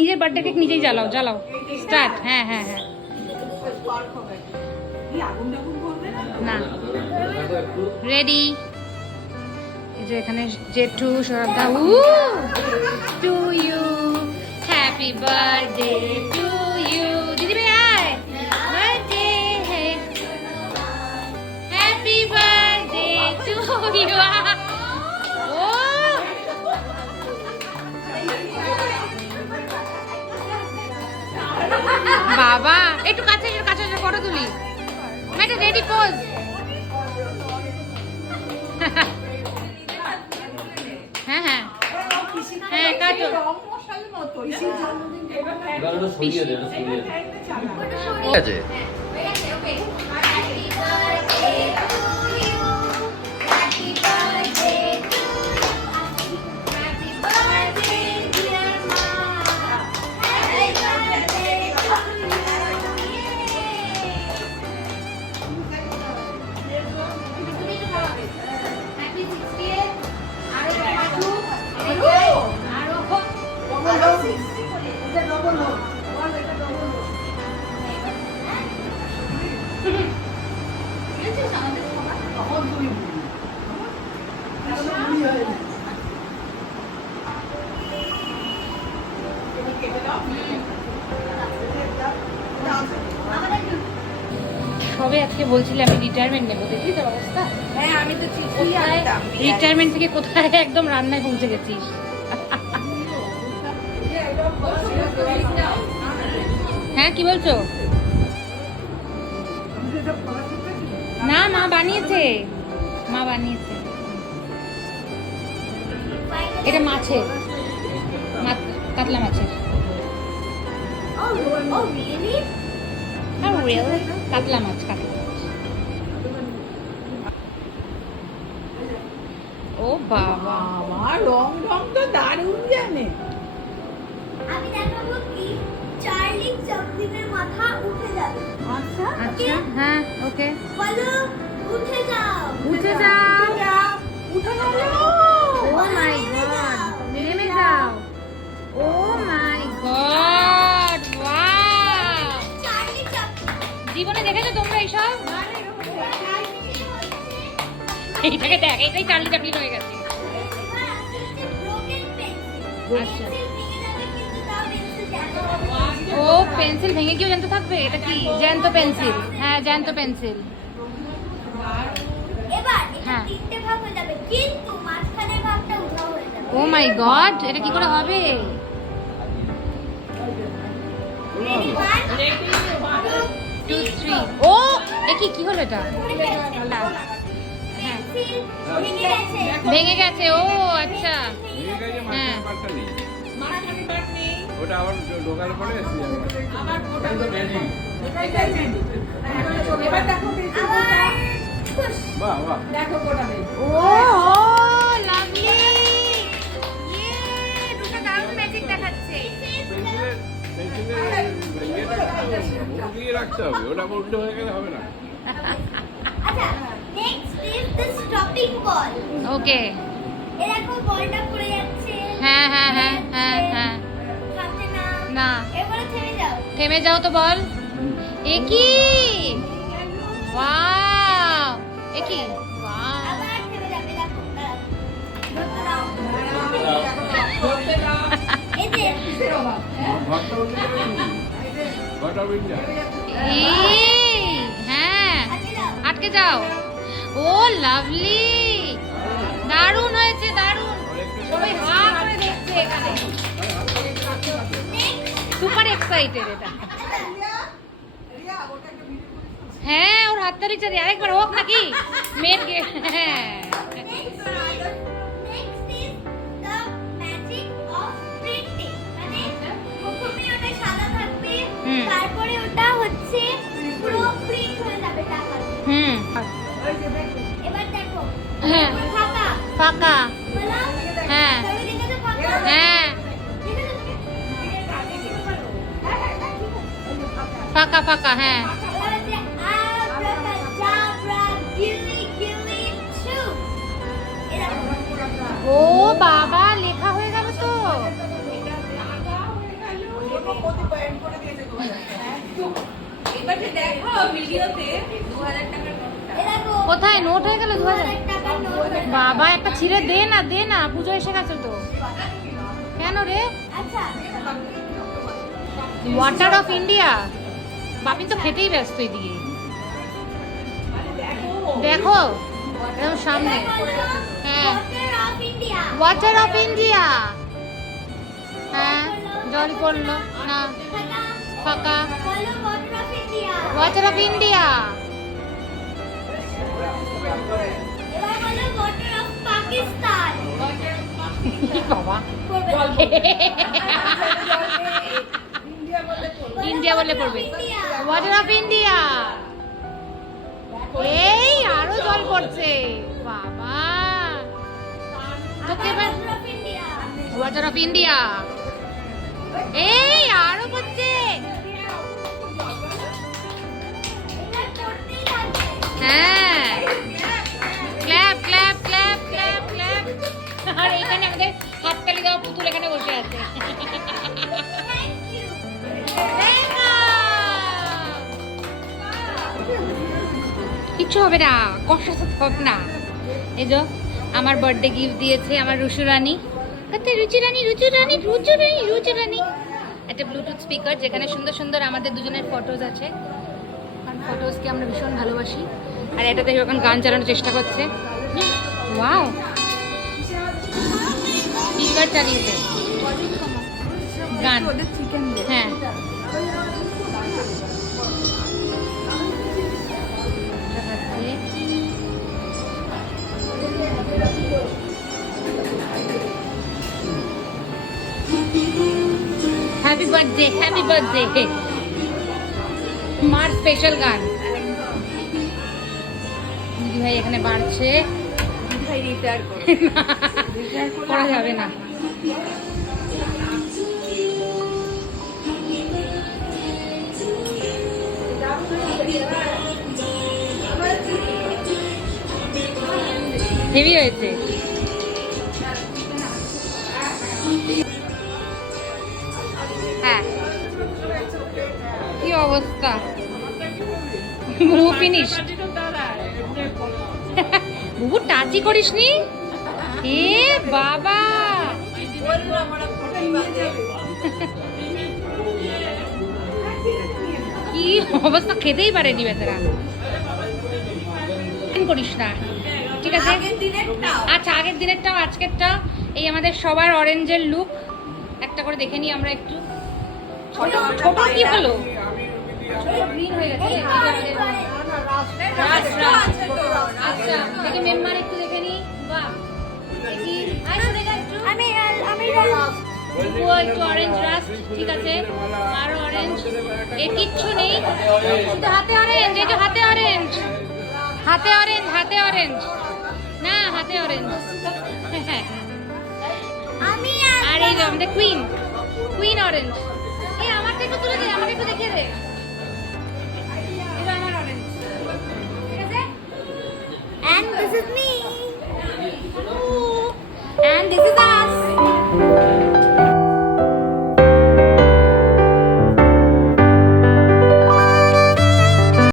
নিজের birthday cake নিজেই জ্বালাও জ্বালাও স্টার্ট হ্যাঁ হ্যাঁ হ্যাঁ না রেডি এই যে এখানে জেঠু শ্রদ্ধা to you happy birthday to you দিদি ভাই আয় birthday happy birthday to you ও বাবা একটু কাছে কাছে ফটো তুলি ম্যাডাম রেডি পোজ হ্যাঁ হ্যাঁ হ্যাঁ কাটো ঠিক আছে সবে আজকে বলছিলে আমি রিটায়ারমেন্ট নেবো দেখলি তোর অবস্থা হ্যাঁ আমি তো রিটায়ারমেন্ট থেকে কোথায় একদম রান্নায় পৌঁছে গেছিস হ্যাঁ কি বলছো না মা বানিয়েছে মা বানিয়েছে এটা মাছের কাতলা মাছের কাতলা মাছ ও বাবা আমার রং তো দারুণ জানে আমি দেখাবো কি চার্লি চ্যাপলিনের মাথা উঠে যাবে আচ্ছা আচ্ছা হ্যাঁ ওকে বলো উঠে যাও উঠে যাও উঠে যাও ও মাই গড নেমে যাও ও মাই গড ওয়াও চার্লি চ্যাপলিন জীবনে দেখেছো তোমরা এইসব এইটাকে দেখ এটাই চার্লি চ্যাপলিন হয়ে গেছে আচ্ছা ও পেন্সিল ভেঙে গিয়েও জ্যান্ত থাকবে এটা কি জ্যান্ত পেন্সিল হ্যাঁ জ্যান্ত পেন্সিল এবার এটা হ্যাঁ। তিনটে ভাগ হয়ে যাবে কিন্তু মাঝখানের ভাগটা উধাও হয়ে যাবে ও মাই গড এটা কি করে হবে রেডি 2 3 ও এ কি হলো এটা হ্যাঁ পেন্সিল ভেঙে গেছে ভেঙে গেছে ও আচ্ছা হ্যাঁ মাঝখানে ব্যাগ নেই ওটা আবার ঢোকার পরে আবার এবার দেখো আবার খুশ বাহ বাহ দেখো কোটা নেই ও লাভলি ইয়ে দুটো দারুণ ম্যাজিক দেখাচ্ছে দিয়ে রাখতে হবে ওটা উল্টো হয়ে গেলে হবে না আচ্ছা নেক্সট ইজ দ্য স্টপিং বল ওকে এরকম বলটা পড়ে যাচ্ছে হ্যাঁ হ্যাঁ হ্যাঁ হ্যাঁ হ্যাঁ থামছে না না এবারে থেমে যাও থেমে যাও তো বল এ কি ওয়াও এ কি ওয়াও আবার থেমে যাবে দেখো দাঁড়াও ধরতে দাও এই যে কিসের অভাব ঘরটা উল্টে ঘরটা উল্টে এই হ্যাঁ আটকে দাও আটকে যাও ও লাভলি দারুণ হয়েছে দারুণ সবাই হা করে দেখছে এখানে সুপার এক্সাইটেড এটা হ্যাঁ ওর হাততালি চারি আরেকবার হোক নাকি মেন গে হ্যাঁ next is the magic of printing মানে প্রথমে ওটা সাদা থাকবে হুম। তারপরে ওটা হচ্ছে পুরো প্রিন্ট হয়ে যাবে টাকা হুম এবার দেখো হ্যাঁ ফাঁকা ফাঁকা বলো হ্যাঁ তবে দেখেছো ফাঁকা হ্যাঁ ফাঁকা ফাঁকা হ্যাঁ এবার হচ্ছে আব্রাকাডাব্রা গিলি গিলি ছু এরকম ও বাবা লেখা হয়ে গেল তো এবারে দেখো ভিডিওতে 2000 টাকার নোটটা। এ দেখো কোথায় নোট হয়ে গেল 2000? 2000 টাকার নোট। বাবা একটা ছিঁড়ে দে না পুজো এসে গেছে তো। কেন রে? আচ্ছা ওয়াটার অফ ইন্ডিয়া। বাপিন তো খেতেই ব্যস্ত এদিকে। দেখো একদম সামনে। হ্যাঁ water of India. Water of India. হ্যাঁ জল পড়লো না ফাঁকা। বলো water of India. Water of India. এবার বলো ওয়াটার অফ পাকিস্তান। বাবা করবে। ইন্ডিয়া বলে ইন্ডিয়া বলে পড়বে। পড়বে। Water of India. এই আরো জল পড়ছে বাবা। তোকে এবার water of India. Water of India. এই আরো পড়ছে। এটা করতেই থাকবে। হ্যাঁ clap clap clap clap clap. আর এখানে আমাদের হাততালি দেওয়া পুতুল এখানে বসে আছে। Thank you. কিচ্ছু হবে না, কষ্ট হোক না। এই যে আমার বার্থডে গিফট দিয়েছে আমার রুচু রানী। কত রুচু রানী রুচু রানী রুচু রানী রুচু রানী। একটা ব্লুটুথ স্পিকার যেখানে সুন্দর সুন্দর আমাদের দুজনের ফটোজ আছে, কারণ ফটোজকে আমরা ভীষণ ভালোবাসি। আর এটাতে যখন গান চালানোর চেষ্টা করছে। ওয়াও স্পিকার চালিয়েছে গান। হ্যাঁ হ্যাপি বার্থডে মার স্পেশাল গান। দিদি ভাই এখানে বাড়ছে, করা যাবে না। হেভি হয়েছে। হ্যাঁ কি অবস্থা, বুবু ফিনিশ। বুবু টাচই করিসনি? এ বাবা কি অবস্থা, খেতেই পারেনি বেচারা। করিস না ঠিক আছে। আচ্ছা আগের দিনেরটাও আজকেরটা। এই আমাদের সবার অরেঞ্জের লুক একটা করে দেখে নিই আমরা একটু। ছোট ছোট কি হলো, গ্রিন হয়ে গেছে। আচ্ছা দেখি মেম্বার একটু দেখে নিই। বাহ দেখি আমি বুবু একটু অরেঞ্জ রাস্ট, ঠিক আছে। আরো অরেঞ্জ, এ কিচ্ছু নেই, শুধু হাতে অরেঞ্জ। এই যে হাতে অরেঞ্জ, হাতে অরেঞ্জ, হাতে অরেঞ্জ না হাতে অরেঞ্জ। আমি আর এই যে আমাদের কুইন, কুইন অরেঞ্জ। এই আমারটা একটু তুলে দে, আমাকে একটু দেখিয়ে দে। এটা আমার অরেঞ্জ, ঠিক আছে। and this is me. And this is